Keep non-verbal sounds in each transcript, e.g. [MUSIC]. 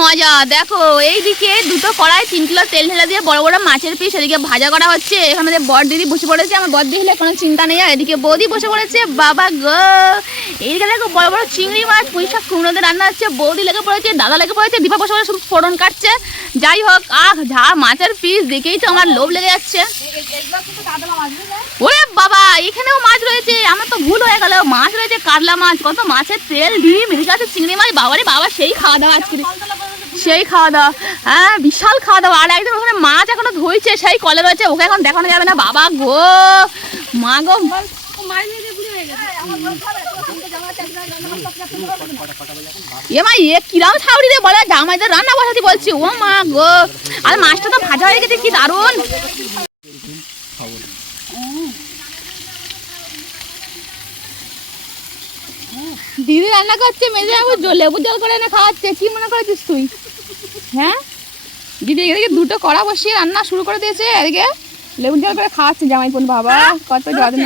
মজা। দেখো, এইদিকে দুটো কড়াই, তিন কিলো তেল ঢেলে দিয়ে বড় বড় মাছের পিস এদিকে ভাজা করা হচ্ছে। এখানে বর দিদি বসে পড়েছে, আমার বর দিদি হলে কোনো চিন্তা নেই। আর এদিকে বৌদি বসে পড়েছে, বাবা গো! এইদিকে দেখো বড় বড় চিংড়ি মাছ, পুঁই কুমড়োতে রান্না হচ্ছে, বৌদি লেগে পড়েছে, দাদা লেগে পড়েছে, দীপা বসে পড়ে শুধু ফোড়ন কাটছে। যাই হোক, আহ ঝা মাছের পিস দেখেই তো আমার লোভ লেগে যাচ্ছে। ওরে বাবা, এখানেও মাছ রয়েছে, আমার তো ভুল হয়ে গেল। মাছ রয়েছে, কাতলা মাছ, কত মাছের তেল, ডিম, এদিকে আছে চিংড়ি মাছ, বাবারে বাবা, সেই খাওয়া দাওয়া আজকে। সেই খাওয়া দাওয়া হ্যাঁ বিশাল খাওয়া দাওয়া। আর একজন ওখানে মাছ এখনও ধুইছে সেই কলে রয়েছে, ওকে এখন দেখানো যাবে না। বাবা গো, মা গো। ভাজা হয়ে গেছে দিদি রান্না করছে, মেজে বাবু লেবু জল করে এনে খাওয়াচ্ছে, কি মনে করেছিস তুই? হ্যাঁ? দিদি এদিকে দুটো কড়া বসিয়ে রান্না শুরু করে দিয়েছে, এদিকে লেবু জল করে খাওয়াচ্ছে জামাই বোন বাবা, কত যত্ন।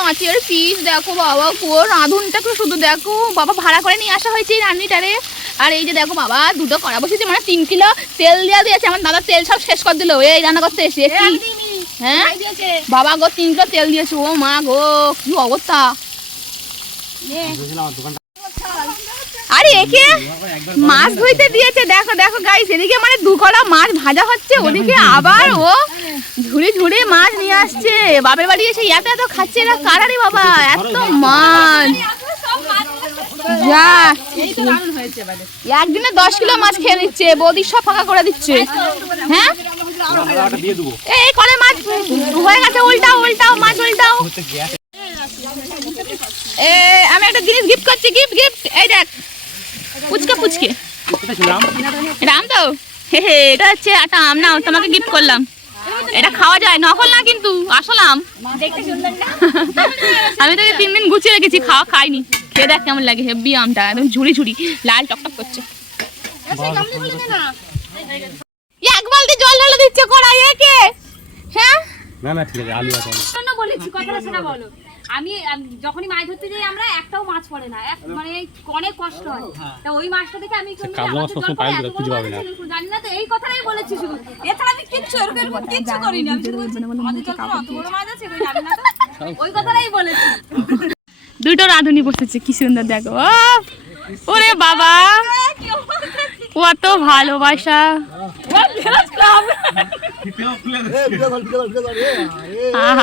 মাছের পিস দেখো বাবা পুরো রাঁধুনটাকে শুধু দেখো। বাবা ভাড়া করে নিয়ে আসা হয়েছে এই রান্নিটারে আর এই যে দেখো বাবা দুটো করা বসেছে মানে তিন কিলো তেল দেওয়া দিয়েছে। আমার দাদা তেল সব শেষ করে দিল। এই রান্না করতে এসে হ্যাঁ? বাবা গো তিন কিলো তেল দিয়েছে। ও মা গো কি অবস্থা? আরে একে মাছ ধুইতে দিয়েছে, দেখো দেখো গাইস এদিকে মানে দুকড়া মাছ ভাজা হচ্ছে, ওদিকে আবার ও ঝুড়ি ঝুড়ি মাছ নিয়ে আসছে। বাপের বাড়ি এসে এত এত খাচ্ছে এরা কারারে বাবা? এত মাছ। যা। একদিনে দশ কিলো মাছ খেয়ে নিচ্ছে, বৌদি সব ফাঁকা করে দিচ্ছে। হ্যাঁ? এই করে মাছ হয়ে গেছে, উল্টাও উল্টাও, মাছ উল্টাও। আমি একটা জিনিস গিফট করছি গিফট গিফট এই দেখ পুচকে পুচকে এটা আম তো হে হে এটা হচ্ছে একটা আম নাও তোমাকে গিফট করলাম। এটা খাওয়া যায় নকল না কিন্তু আসল আম। [LAUGHS] আমি তোকে তিন দিন গুছিয়ে রেখেছি খাওয়া খাইনি। খেয়ে দেখ কেমন লাগে হেব্বি আমটা একদম ঝুড়ি ঝুড়ি লাল টকটক করছে। এক বালতি জল ঢেলে দিচ্ছে কড়াই একে হ্যাঁ? না না ঠিক আছে আলু আছে। বলেছি কথাটা সেটা বলো। আমি যখনই মাছ ধরতে যাই আমরা একটাও মাছ পড়ে না। এক- মানে অনেক কষ্ট হয়। তা ওই মাছটা দেখে আমি। জানি না তো এই কথাটাই বলেছি শুধু। এছাড়া আমি কিচ্ছু এরকম এরকম কিচ্ছু করিনি। আমি শুধু বলছি, আমাদের জন্য অত বড় মাছ আছে জানি না তো। ওই কথাটাই বলেছি। দুটো রাঁধুনি বসেছে কি সুন্দর দেখো। ওরে বাবা! কত ভালোবাসা।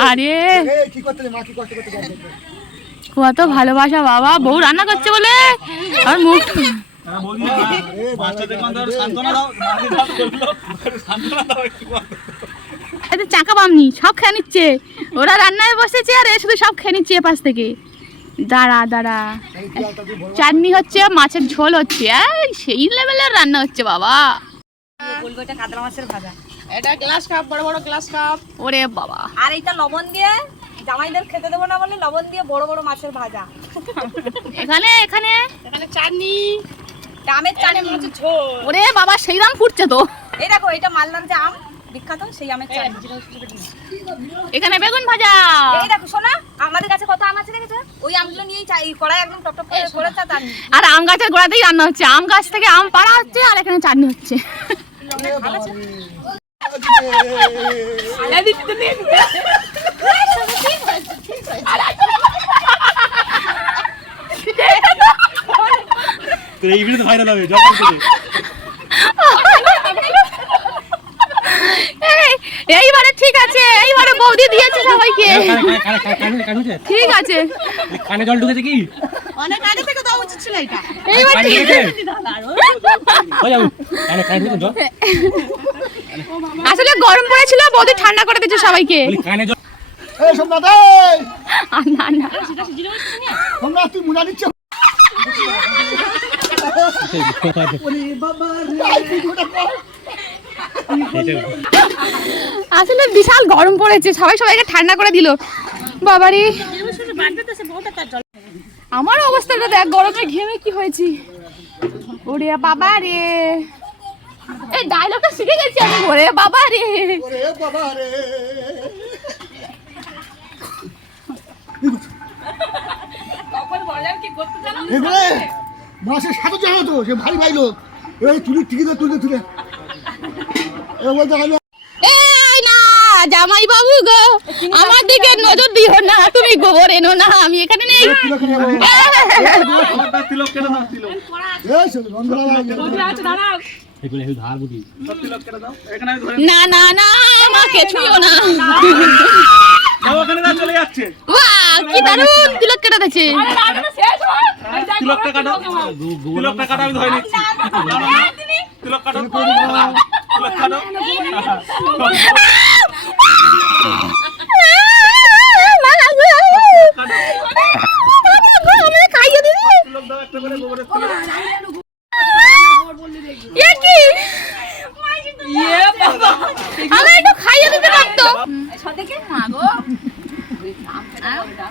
আরে কত ভালোবাসা বাবা, বউ রান্না করছে বলে? আর মুখ চাকা পামনি সব খেয়ে নিচ্ছে। ওরা রান্নায় বসেছে আর এ শুধু সব খেয়ে নিচ্ছে এ পাশ থেকে। দাঁড়া দাঁড়া। চাটনি হচ্ছে মাছের ঝোল হচ্ছে সেই লেভেলের রান্না হচ্ছে বাবা। বলব এটা কাতলা মাছের ভাজা এটা গ্লাস কাপ বড় বড় গ্লাস কাপ ওরে বাবা। আর এইটা লবণ দিয়ে জামাইদের খেতে দেবো না বলে লবণ দিয়ে বড় বড় মাছের ভাজা। এখানে এখানে। এখানে চাটনি। আমের চাটনি। ঝোল। ওরে বাবা সেই রাম ফুটছে তো। এই দেখো এটা মালদার যে আম বিখ্যাত সেই আমের চাটনি। এখানে বেগুন ভাজা। এই দেখো আর আম গাছের গোড়াতেই রান্না হচ্ছে। আম গাছ থেকে আম পাড়া হচ্ছে আর এখানে চাটনি হচ্ছে। এই ভিডিও তো ভাইরাল হবে জল থেকে। এইবারে ঠিক আছে এইবারে বৌদি দিয়েছে সবাইকে? ঠিক আছে। কানে জল ঢুকেছে কি? অনেক আগে থেকে দেওয়া উচিত ছিল এটা। এইবার ঠিক ঢুকেছে? হয়ে যাব কানে কানে ঢুকেছে জল। আসলে গরম পড়েছিল বৌদি ঠান্ডা করে দিয়েছে সবাইকে। কানে জল। এই সোমনাথ এই! না না। সোমনাথ তুই মুনা দিচ্ছ? আসলে বিশাল গরম পড়েছে, সবাই সবাইকে ঠান্ডা করে দিল। বাবারি। আমার অবস্থাটা দেখ, গরমে ঘেমে কি হয়েছি? ওরে বাবা রে এই ডায়লগটা শিখে গেছি আমি। ওরে বাবা রে মাসের সাথে জানো তো, সে ভাই লোক। এই তুলি টিকি দে তুলি তুলে। এই না জামাই বাবু গো আমার দিকে নজর দিও না তুমি গোবর এনো না আমি এখানে নেই না না না আমাকে ছুঁয়ো না দাও ওখানে দাও চলে যাচ্ছে কি দারুণ তিলক কেটে দিয়েছে তিলকটা কাটো তিলকটা কাটো আমি ধরে নিচ্ছি তিলক কাটো তিলক কাটো খাইয়ে দিবি তিলক দাও একটা করে গোবরের তিলক এ কি আমি একটু খাইয়ে দিতে পারতো মা গো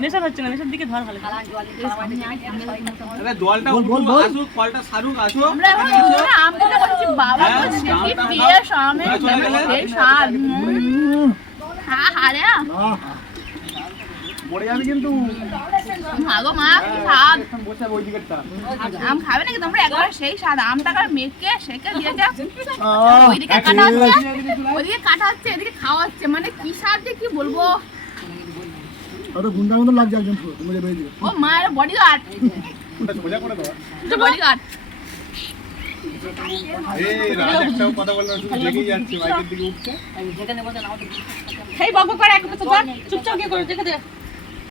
নেশা হচ্ছে না নেশার দিকে ধর ভালো জলটা। আসুক ফলটা সারুক আসুক বসেছি। বাবা হ্যাঁ, আমের হ্যাঁ, চলে গেলে? সেই স্বাদ। হা, হা রে। মরে যাবে কিন্তু। মা মা, কি স্বাদ। বসে যাবে ওই আম খাবে নাকি তোমরা? একবার সেই স্বাদ আমটা করে মেখে সেকে দিয়েছে। আহ, ওইদিকে কাটা হচ্ছে। ওইদিকে কাটা হচ্ছে এদিকে খাওয়া হচ্ছে। মানে কি স্বাদ যে কি বলব? ওটা গুন্ডার মতো লাগছে একদম পুরো। তুমি যে বেরিয়ে। ও মায়ের বডি গার্ড সেই বকবক করে এক চুপচাপ গিয়ে করে দেখে দে